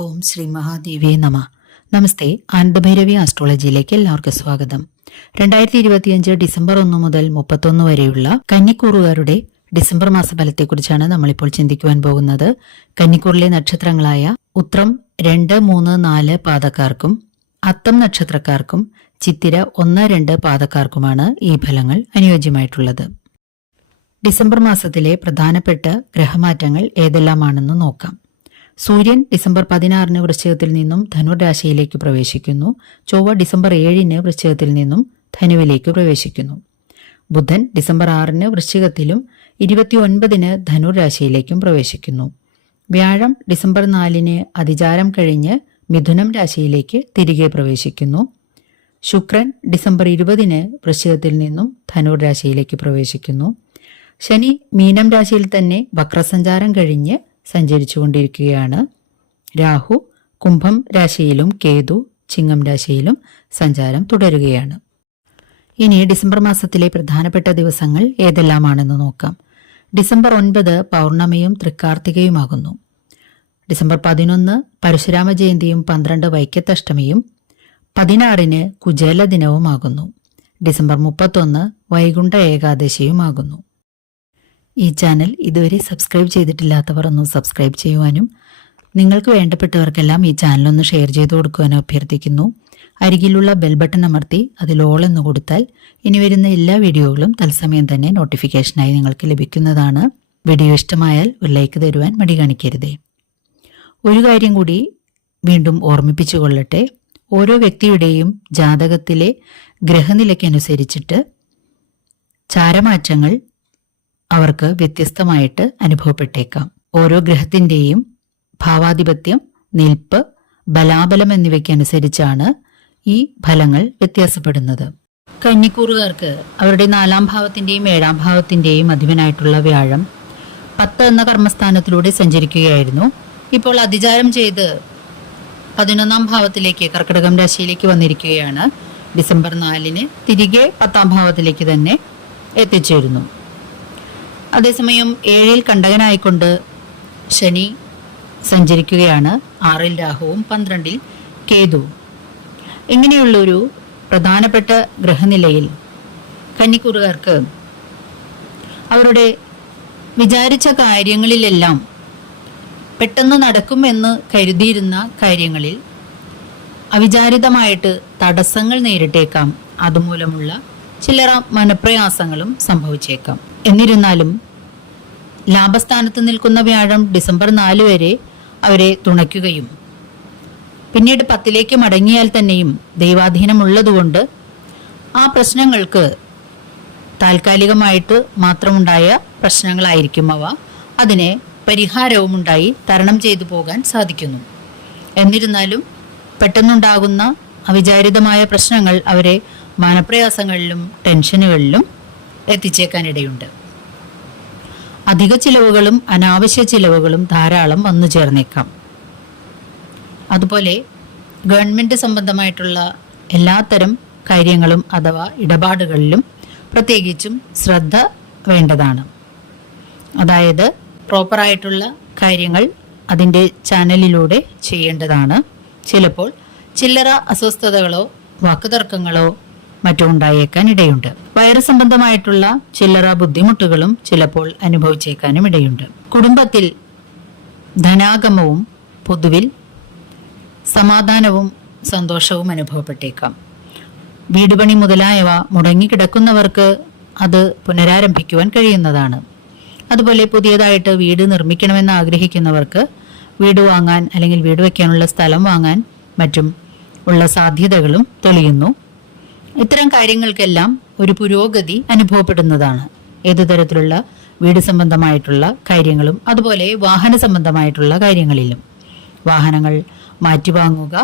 ഓം ശ്രീ മഹാദേവിയെ നമ. നമസ്തേ. ആനന്ദഭൈരവി ആസ്ട്രോളജിയിലേക്ക് എല്ലാവർക്കും സ്വാഗതം. 2025 ഡിസംബർ 1 മുതൽ 31 വരെയുള്ള കന്നിക്കൂറുകാരുടെ ഡിസംബർ മാസഫലത്തെക്കുറിച്ചാണ് നമ്മളിപ്പോൾ ചിന്തിക്കുവാൻ പോകുന്നത്. കന്നിക്കൂറിലെ നക്ഷത്രങ്ങളായ ഉത്രം 2, 3, 4 പാദക്കാർക്കും അത്തം നക്ഷത്രക്കാർക്കും ചിത്തിര 1, 2 പാദക്കാർക്കുമാണ് ഈ ഫലങ്ങൾ അനുയോജ്യമായിട്ടുള്ളത്. ഡിസംബർ മാസത്തിലെ പ്രധാനപ്പെട്ട ഗ്രഹമാറ്റങ്ങൾ ഏതെല്ലാമാണെന്ന് നോക്കാം. സൂര്യൻ ഡിസംബർ 16 വൃശ്ചികത്തിൽ നിന്നും ധനുർ രാശിയിലേക്ക് പ്രവേശിക്കുന്നു. ചൊവ്വ ഡിസംബർ 7 വൃശ്ചികത്തിൽ നിന്നും ധനുവിലേക്ക് പ്രവേശിക്കുന്നു. ബുധൻ ഡിസംബർ 6 വൃശ്ചികത്തിലും 29 ധനുർ രാശിയിലേക്കും പ്രവേശിക്കുന്നു. വ്യാഴം ഡിസംബർ 4 അതിചാരം കഴിഞ്ഞ് മിഥുനം രാശിയിലേക്ക് തിരികെ പ്രവേശിക്കുന്നു. ശുക്രൻ ഡിസംബർ 20 വൃശ്ചികത്തിൽ നിന്നും ധനുർ രാശിയിലേക്ക് പ്രവേശിക്കുന്നു. ശനി മീനം രാശിയിൽ തന്നെ വക്രസഞ്ചാരം കഴിഞ്ഞ് സഞ്ചരിച്ചുകൊണ്ടിരിക്കുകയാണ്. രാഹു കുംഭം രാശിയിലും കേതു ചിങ്ങം രാശിയിലും സഞ്ചാരം തുടരുകയാണ്. ഇനി ഡിസംബർ മാസത്തിലെ പ്രധാനപ്പെട്ട ദിവസങ്ങൾ ഏതെല്ലാമാണെന്ന് നോക്കാം. ഡിസംബർ 9 പൗർണമിയും തൃക്കാർത്തികയുമാകുന്നു. ഡിസംബർ 11 പരശുരാമ ജയന്തിയും 12 വൈക്കത്തഷ്ടമിയും 16 കുചേല ദിനവുമാകുന്നു. ഡിസംബർ 31 വൈകുണ്ഠ ഏകാദശിയുമാകുന്നു. ഈ ചാനൽ ഇതുവരെ സബ്സ്ക്രൈബ് ചെയ്തിട്ടില്ലാത്തവർ ഒന്ന് സബ്സ്ക്രൈബ് ചെയ്യുവാനും നിങ്ങൾക്ക് വേണ്ടപ്പെട്ടവർക്കെല്ലാം ഈ ചാനലൊന്ന് ഷെയർ ചെയ്തു കൊടുക്കുവാനും അഭ്യർത്ഥിക്കുന്നു. അരികിലുള്ള ബെൽ ബട്ടൺ അമർത്തി അതിൽ ഓൾ എന്ന് കൊടുത്താൽ ഇനി വരുന്ന എല്ലാ വീഡിയോകളും തത്സമയം തന്നെ നോട്ടിഫിക്കേഷനായി നിങ്ങൾക്ക് ലഭിക്കുന്നതാണ്. വീഡിയോ ഇഷ്ടമായാൽ ഒരു ലൈക്ക് തരുവാൻ മടി കാണിക്കരുതേ. ഒരു കാര്യം കൂടി വീണ്ടും ഓർമ്മിപ്പിച്ചു കൊള്ളട്ടെ. ഓരോ വ്യക്തിയുടെയും ജാതകത്തിലെ ഗ്രഹനിലയ്ക്കനുസരിച്ചിട്ട് ചാരമാറ്റങ്ങൾ അവർക്ക് വ്യത്യസ്തമായിട്ട് അനുഭവപ്പെട്ടേക്കാം. ഓരോ ഗ്രഹത്തിന്റെയും ഭാവാധിപത്യം, നിൽപ്പ്, ബലാബലം എന്നിവയ്ക്കനുസരിച്ചാണ് ഈ ഫലങ്ങൾ വ്യത്യാസപ്പെടുന്നത്. കന്നിക്കൂറുകാർക്ക് അവരുടെ 4ാം ഭാവത്തിന്റെയും 7ാം ഭാവത്തിന്റെയും അധിപനായിട്ടുള്ള വ്യാഴം 10 എന്ന കർമ്മസ്ഥാനത്തിലൂടെ സഞ്ചരിക്കുകയായിരുന്നു. ഇപ്പോൾ അതിചാരം ചെയ്ത് 11ാം ഭാവത്തിലേക്ക് കർക്കിടകം രാശിയിലേക്ക് വന്നിരിക്കുകയാണ്. ഡിസംബർ 4 തിരികെ 10ാം ഭാവത്തിലേക്ക് തന്നെ എത്തിച്ചേരുന്നു. അതേസമയം 7 കണ്ടകനായിക്കൊണ്ട് ശനി സഞ്ചരിക്കുകയാണ്. 6 രാഹുവും 12 കേതുവും. ഇങ്ങനെയുള്ളൊരു പ്രധാനപ്പെട്ട ഗ്രഹനിലയിൽ കന്നിക്കൂറുകാർക്ക് അവരുടെ വിചാരിച്ച കാര്യങ്ങളിലെല്ലാം പെട്ടെന്ന് നടക്കുമെന്ന് കരുതിയിരുന്ന കാര്യങ്ങളിൽ അവിചാരിതമായിട്ട് തടസ്സങ്ങൾ നേരിട്ടേക്കാം. അതുമൂലമുള്ള ചില്ലറ മനപ്രയാസങ്ങളും സംഭവിച്ചേക്കാം. എന്നിരുന്നാലും ലാഭസ്ഥാനത്ത് നിൽക്കുന്ന വ്യാഴം ഡിസംബർ 4 വരെ അവരെ തുണയ്ക്കുകയും പിന്നീട് 10ലേക്ക് മടങ്ങിയാൽ തന്നെയും ദൈവാധീനമുള്ളതുകൊണ്ട് ആ പ്രശ്നങ്ങൾക്ക് താൽക്കാലികമായിട്ട് മാത്രമുണ്ടായ പ്രശ്നങ്ങളായിരിക്കും അവ. അതിനെ പരിഹാരവും ഉണ്ടായി തരണം ചെയ്തു പോകാൻ സാധിക്കുന്നു. എന്നിരുന്നാലും പെട്ടെന്നുണ്ടാകുന്ന അവിചാരിതമായ പ്രശ്നങ്ങൾ അവരെ മനപ്രയാസങ്ങളിലും ടെൻഷനുകളിലും എത്തിച്ചേക്കാനിടയുണ്ട്. അധിക ചിലവുകളും അനാവശ്യ ചിലവുകളും ധാരാളം വന്നു ചേർന്നേക്കാം. അതുപോലെ ഗവൺമെന്റ് സംബന്ധമായിട്ടുള്ള എല്ലാത്തരം കാര്യങ്ങളും അഥവാ ഇടപാടുകളിലും പ്രത്യേകിച്ചും ശ്രദ്ധ വേണ്ടതാണ്. അതായത് പ്രോപ്പറായിട്ടുള്ള കാര്യങ്ങൾ അതിൻ്റെ ചാനലിലൂടെ ചെയ്യേണ്ടതാണ്. ചിലപ്പോൾ ചില്ലറ അസ്വസ്ഥതകളോ വാക്കുതർക്കങ്ങളോ മറ്റും ഉണ്ടായേക്കാൻ ഇടയുണ്ട്. വൈറസ് സംബന്ധമായിട്ടുള്ള ചില്ലറ ബുദ്ധിമുട്ടുകളും ചിലപ്പോൾ അനുഭവിച്ചേക്കാനും ഇടയുണ്ട്. കുടുംബത്തിൽ ധനാഗമവും പൊതുവിൽ സമാധാനവും സന്തോഷവും അനുഭവപ്പെട്ടേക്കാം. വീടുപണി മുതലായവ മുടങ്ങിക്കിടക്കുന്നവർക്ക് അത് പുനരാരംഭിക്കുവാൻ കഴിയുന്നതാണ്. അതുപോലെ പുതിയതായിട്ട് വീട് നിർമ്മിക്കണമെന്ന് ആഗ്രഹിക്കുന്നവർക്ക് വീട് വാങ്ങാൻ അല്ലെങ്കിൽ വീട് വയ്ക്കാനുള്ള സ്ഥലം വാങ്ങാൻ മറ്റും ഉള്ള സാധ്യതകളും തെളിയുന്നു. ഇത്തരം കാര്യങ്ങൾക്കെല്ലാം ഒരു പുരോഗതി അനുഭവപ്പെടുന്നതാണ്. ഏതു തരത്തിലുള്ള വീട് സംബന്ധമായിട്ടുള്ള കാര്യങ്ങളും അതുപോലെ വാഹന സംബന്ധമായിട്ടുള്ള കാര്യങ്ങളിലും വാഹനങ്ങൾ മാറ്റി വാങ്ങുക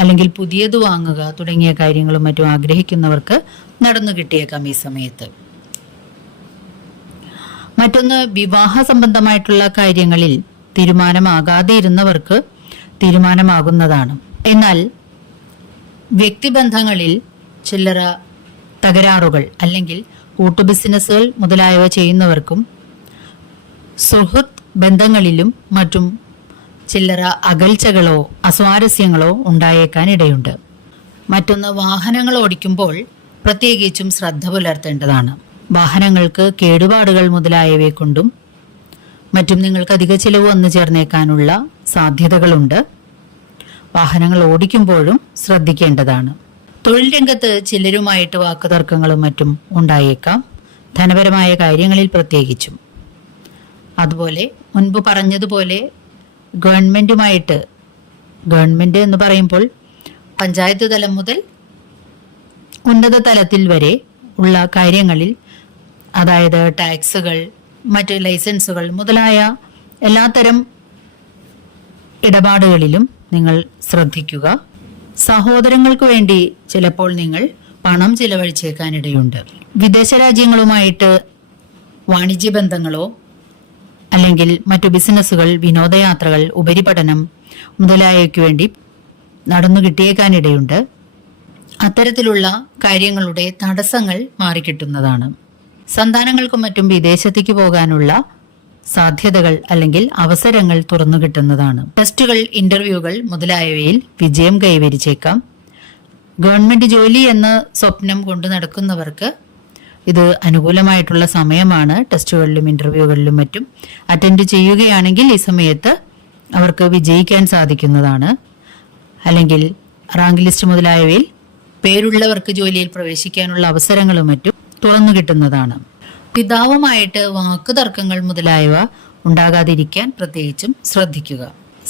അല്ലെങ്കിൽ പുതിയത് വാങ്ങുക തുടങ്ങിയ കാര്യങ്ങളും മറ്റും ആഗ്രഹിക്കുന്നവർക്ക് നടന്നു കിട്ടിയേക്കാം ഈ സമയത്ത്. മറ്റൊന്ന്, വിവാഹ സംബന്ധമായിട്ടുള്ള കാര്യങ്ങളിൽ തീരുമാനമാകാതെ ഇരുന്നവർക്ക് തീരുമാനമാകുന്നതാണ്. എന്നാൽ വ്യക്തിബന്ധങ്ങളിൽ ചില്ലറ തകരാറുകൾ അല്ലെങ്കിൽ കൂട്ടു ബിസിനസ്സുകൾ മുതലായവ ചെയ്യുന്നവർക്കും സുഹൃത്ത് ബന്ധങ്ങളിലും മറ്റും ചില്ലറ അകൽച്ചകളോ അസ്വാരസ്യങ്ങളോ ഉണ്ടായേക്കാനിടയുണ്ട്. മറ്റൊന്ന്, വാഹനങ്ങൾ ഓടിക്കുമ്പോൾ പ്രത്യേകിച്ചും ശ്രദ്ധ പുലർത്തേണ്ടതാണ്. വാഹനങ്ങൾക്ക് കേടുപാടുകൾ മുതലായവയെ കൊണ്ടും മറ്റും നിങ്ങൾക്ക് അധിക ചിലവ് വന്നു ചേർന്നേക്കാനുള്ള സാധ്യതകളുണ്ട്. വാഹനങ്ങൾ ഓടിക്കുമ്പോഴും ശ്രദ്ധിക്കേണ്ടതാണ്. തൊഴിൽ രംഗത്ത് ചിലരുമായിട്ട് വാക്കുതർക്കങ്ങളും മറ്റും ഉണ്ടായേക്കാം, ധനപരമായ കാര്യങ്ങളിൽ പ്രത്യേകിച്ചും. അതുപോലെ മുൻപ് പറഞ്ഞതുപോലെ ഗവൺമെന്റ് എന്ന് പറയുമ്പോൾ പഞ്ചായത്ത് തലം മുതൽ ഉന്നത തലത്തിൽ വരെ ഉള്ള കാര്യങ്ങളിൽ, അതായത് ടാക്സുകൾ, മറ്റ് ലൈസൻസുകൾ മുതലായ എല്ലാത്തരം ഇടപാടുകളിലും നിങ്ങൾ ശ്രദ്ധിക്കുക. സഹോദരങ്ങൾക്ക് വേണ്ടി ചിലപ്പോൾ നിങ്ങൾ പണം ചിലവഴിച്ചേക്കാനിടയുണ്ട്. വിദേശ രാജ്യങ്ങളുമായിട്ട് വാണിജ്യ ബന്ധങ്ങളോ അല്ലെങ്കിൽ മറ്റു ബിസിനസ്സുകൾ, വിനോദയാത്രകൾ, ഉപരിപഠനം മുതലായവയ്ക്ക് വേണ്ടി നടന്നു കിട്ടിയേക്കാനിടയുണ്ട്. അത്തരത്തിലുള്ള കാര്യങ്ങളുടെ തടസ്സങ്ങൾ മാറിക്കിട്ടുന്നതാണ്. സന്താനങ്ങൾക്കും മറ്റും വിദേശത്തേക്ക് പോകാനുള്ള സാധ്യതകൾ അല്ലെങ്കിൽ അവസരങ്ങൾ തുറന്നു കിട്ടുന്നതാണ്. ടെസ്റ്റുകൾ, ഇന്റർവ്യൂകൾ മുതലായവയിൽ വിജയം കൈവരിച്ചേക്കാം. ഗവൺമെന്റ് ജോലി എന്ന സ്വപ്നം കൊണ്ടു നടക്കുന്നവർക്ക് ഇത് അനുകൂലമായിട്ടുള്ള സമയമാണ്. ടെസ്റ്റുകളിലും ഇന്റർവ്യൂകളിലും മറ്റും അറ്റൻഡ് ചെയ്യുകയാണെങ്കിൽ ഈ സമയത്ത് അവർക്ക് വിജയിക്കാൻ സാധിക്കുന്നതാണ്. അല്ലെങ്കിൽ റാങ്ക് ലിസ്റ്റ് മുതലായവയിൽ പേരുള്ളവർക്ക് ജോലിയിൽ പ്രവേശിക്കാനുള്ള അവസരങ്ങളും മറ്റും തുറന്നു കിട്ടുന്നതാണ്. പിതാവുമായിട്ട് വാക്കുതർക്കങ്ങൾ മുതലായവ ഉണ്ടാകാതിരിക്കാൻ പ്രത്യേകിച്ചും ശ്രദ്ധിക്കുക.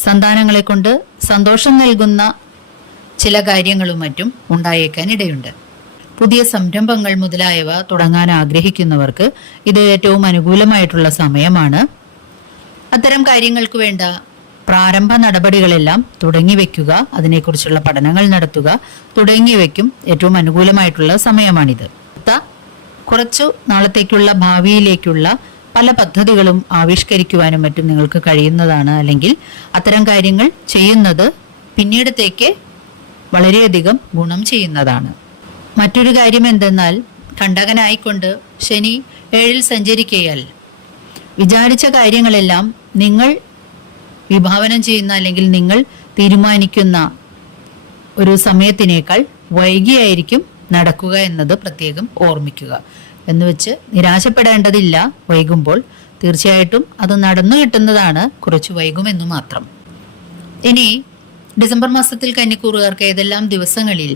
സന്താനങ്ങളെ കൊണ്ട് സന്തോഷം നൽകുന്ന ചില കാര്യങ്ങളും മറ്റും ഉണ്ടായേക്കാൻ ഇടയുണ്ട്. പുതിയ സംരംഭങ്ങൾ മുതലായവ തുടങ്ങാൻ ആഗ്രഹിക്കുന്നവർക്ക് ഇത് ഏറ്റവും അനുകൂലമായിട്ടുള്ള സമയമാണ്. അത്തരം കാര്യങ്ങൾക്ക് വേണ്ട പ്രാരംഭ നടപടികളെല്ലാം തുടങ്ങിവെക്കുക, അതിനെക്കുറിച്ചുള്ള പഠനങ്ങൾ നടത്തുക തുടങ്ങിയവയ്ക്കും ഏറ്റവും അനുകൂലമായിട്ടുള്ള സമയമാണിത്. കുറച്ചു നാളത്തേക്കുള്ള ഭാവിയിലേക്കുള്ള പല പദ്ധതികളും ആവിഷ്കരിക്കുവാനും മറ്റും നിങ്ങൾക്ക് കഴിയുന്നതാണ്. അല്ലെങ്കിൽ അത്തരം കാര്യങ്ങൾ ചെയ്യുന്നത് പിന്നീടത്തേക്ക് വളരെയധികം ഗുണം ചെയ്യുന്നതാണ്. മറ്റൊരു കാര്യം എന്തെന്നാൽ, കണ്ടകനായിക്കൊണ്ട് ശനി 7-ൽ സഞ്ചരിക്കയാൽ വിചാരിച്ച കാര്യങ്ങളെല്ലാം നിങ്ങൾ വിഭാവനം ചെയ്യുന്ന അല്ലെങ്കിൽ നിങ്ങൾ തീരുമാനിക്കുന്ന ഒരു സമയത്തിനേക്കാൾ വൈകിയായിരിക്കും നടക്കുക എന്നത് പ്രത്യേകം ഓർമ്മിക്കുക. എന്നുവെച്ച് നിരാശപ്പെടേണ്ടതില്ല. വൈകുമ്പോൾ തീർച്ചയായിട്ടും അത് നടന്നു കിട്ടുന്നതാണ്, കുറച്ച് വൈകുമെന്നു മാത്രം. ഇനി ഡിസംബർ മാസത്തിൽ കന്നിക്കൂറുകാർക്ക് ഏതെല്ലാം ദിവസങ്ങളിൽ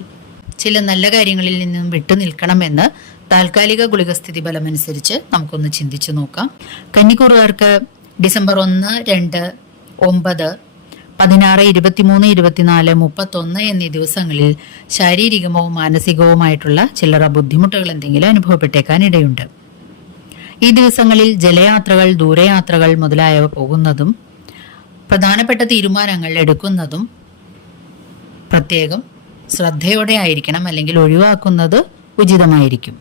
ചില നല്ല കാര്യങ്ങളിൽ നിന്നും വിട്ടു നിൽക്കണമെന്ന് താൽക്കാലിക ഗുളികസ്ഥിതി ഫലമനുസരിച്ച് നമുക്കൊന്ന് ചിന്തിച്ചു നോക്കാം. കന്നിക്കൂറുകാർക്ക് ഡിസംബർ 1, 2, 9, 16, 23, 24, 31 എന്നീ ദിവസങ്ങളിൽ ശാരീരികമോ മാനസികവുമായിട്ടുള്ള ചില്ലറ ബുദ്ധിമുട്ടുകൾ എന്തെങ്കിലും അനുഭവപ്പെട്ടേക്കാൻ ഇടയുണ്ട്. ഈ ദിവസങ്ങളിൽ ജലയാത്രകൾ, ദൂരയാത്രകൾ മുതലായവ പോകുന്നതും പ്രധാനപ്പെട്ട തീരുമാനങ്ങൾ എടുക്കുന്നതും പ്രത്യേകം ശ്രദ്ധയോടെ ആയിരിക്കണം, അല്ലെങ്കിൽ ഒഴിവാക്കുന്നത് ഉചിതമായിരിക്കും.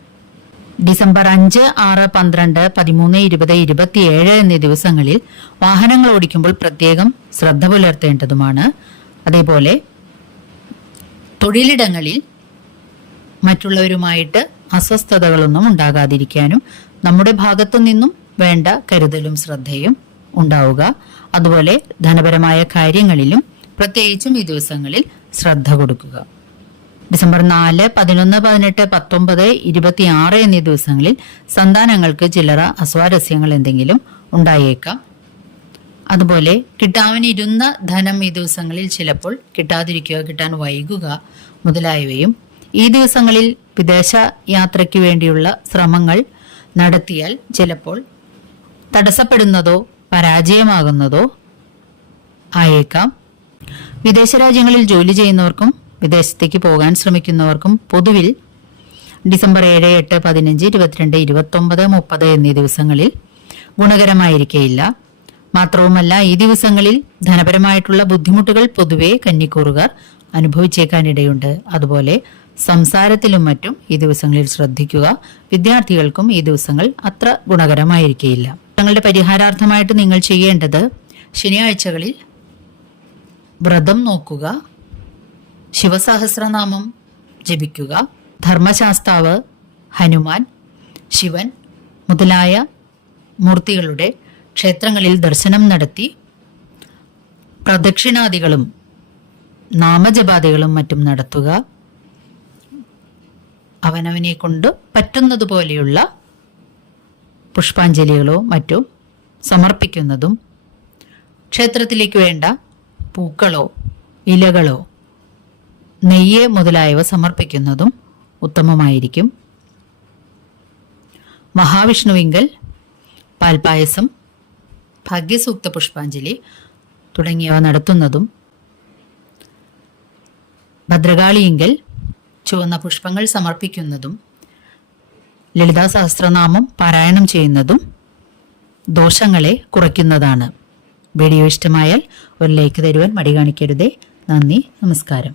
ഡിസംബർ 5, 6, 12, 13, 20, 27 എന്നീ ദിവസങ്ങളിൽ വാഹനങ്ങൾ ഓടിക്കുമ്പോൾ പ്രത്യേകം ശ്രദ്ധ പുലർത്തേണ്ടതുമാണ്. അതേപോലെ തൊഴിലിടങ്ങളിൽ മറ്റുള്ളവരുമായിട്ട് അസ്വസ്ഥതകളൊന്നും ഉണ്ടാകാതിരിക്കാനും നമ്മുടെ ഭാഗത്തു നിന്നും വേണ്ട കരുതലും ശ്രദ്ധയും ഉണ്ടാവുക. അതുപോലെ ധനപരമായ കാര്യങ്ങളിലും പ്രത്യേകിച്ചും ഈ ദിവസങ്ങളിൽ ശ്രദ്ധ കൊടുക്കുക. ഡിസംബർ 4, 11, 18, 19, 26 എന്നീ ദിവസങ്ങളിൽ സന്താനങ്ങൾക്ക് ചില്ലറ അസ്വാരസ്യങ്ങൾ എന്തെങ്കിലും ഉണ്ടായേക്കാം. അതുപോലെ കിട്ടാനിരുന്ന ധനം ഈ ദിവസങ്ങളിൽ ചിലപ്പോൾ കിട്ടാതിരിക്കുക, കിട്ടാൻ വൈകുക മുതലായവയും. ഈ ദിവസങ്ങളിൽ വിദേശ യാത്രയ്ക്ക് വേണ്ടിയുള്ള ശ്രമങ്ങൾ നടത്തിയാൽ ചിലപ്പോൾ തടസ്സപ്പെടുന്നതോ പരാജയമാകുന്നതോ ആയേക്കാം. വിദേശ രാജ്യങ്ങളിൽ ജോലി ചെയ്യുന്നവർക്കും വിദേശത്തേക്ക് പോകാൻ ശ്രമിക്കുന്നവർക്കും പൊതുവിൽ ഡിസംബർ 7, 8, 15, 22, 29, 30 എന്നീ ദിവസങ്ങളിൽ ഗുണകരമായിരിക്കയില്ല. മാത്രവുമല്ല, ഈ ദിവസങ്ങളിൽ ധനപരമായിട്ടുള്ള ബുദ്ധിമുട്ടുകൾ പൊതുവെ കന്നിക്കൂറുകാർ അനുഭവിച്ചേക്കാനിടയുണ്ട്. അതുപോലെ സംസാരത്തിലും മറ്റും ഈ ദിവസങ്ങളിൽ ശ്രദ്ധിക്കുക. വിദ്യാർത്ഥികൾക്കും ഈ ദിവസങ്ങൾ അത്ര ഗുണകരമായിരിക്കയില്ല. തങ്ങളുടെ പരിഹാരാർത്ഥമായിട്ട് നിങ്ങൾ ചെയ്യേണ്ടത് ശനിയാഴ്ചകളിൽ വ്രതം നോക്കുക, ശിവസഹസ്രനാമം ജപിക്കുക, ധർമ്മശാസ്താവ്, ഹനുമാൻ, ശിവൻ മുതലായ മൂർത്തികളുടെ ക്ഷേത്രങ്ങളിൽ ദർശനം നടത്തി പ്രദക്ഷിണാദികളും നാമജപാദികളും മറ്റും നടത്തുക. അവനവനെ കൊണ്ട് പറ്റുന്നതുപോലെയുള്ള പുഷ്പാഞ്ജലികളോ മറ്റോ സമർപ്പിക്കുന്നതും ക്ഷേത്രത്തിലേക്ക് വേണ്ട പൂക്കളോ ഇലകളോ നെയ്യ് മുതലായവ സമർപ്പിക്കുന്നതും ഉത്തമമായിരിക്കും. മഹാവിഷ്ണുവിങ്കൽ പാൽപായസം, ഭാഗ്യസൂക്ത പുഷ്പാഞ്ജലി തുടങ്ങിയവ നടത്തുന്നതും ഭദ്രകാളിയിങ്കൽ ചുവന്ന പുഷ്പങ്ങൾ സമർപ്പിക്കുന്നതും ലളിതാ സഹസ്രനാമം പാരായണം ചെയ്യുന്നതും ദോഷങ്ങളെ കുറയ്ക്കുന്നതാണ്. വീഡിയോ ഇഷ്ടമായാൽ ഒരു ലൈക്ക് തരുവാൻ മടി കാണിക്കരുതേ. നന്ദി, നമസ്കാരം.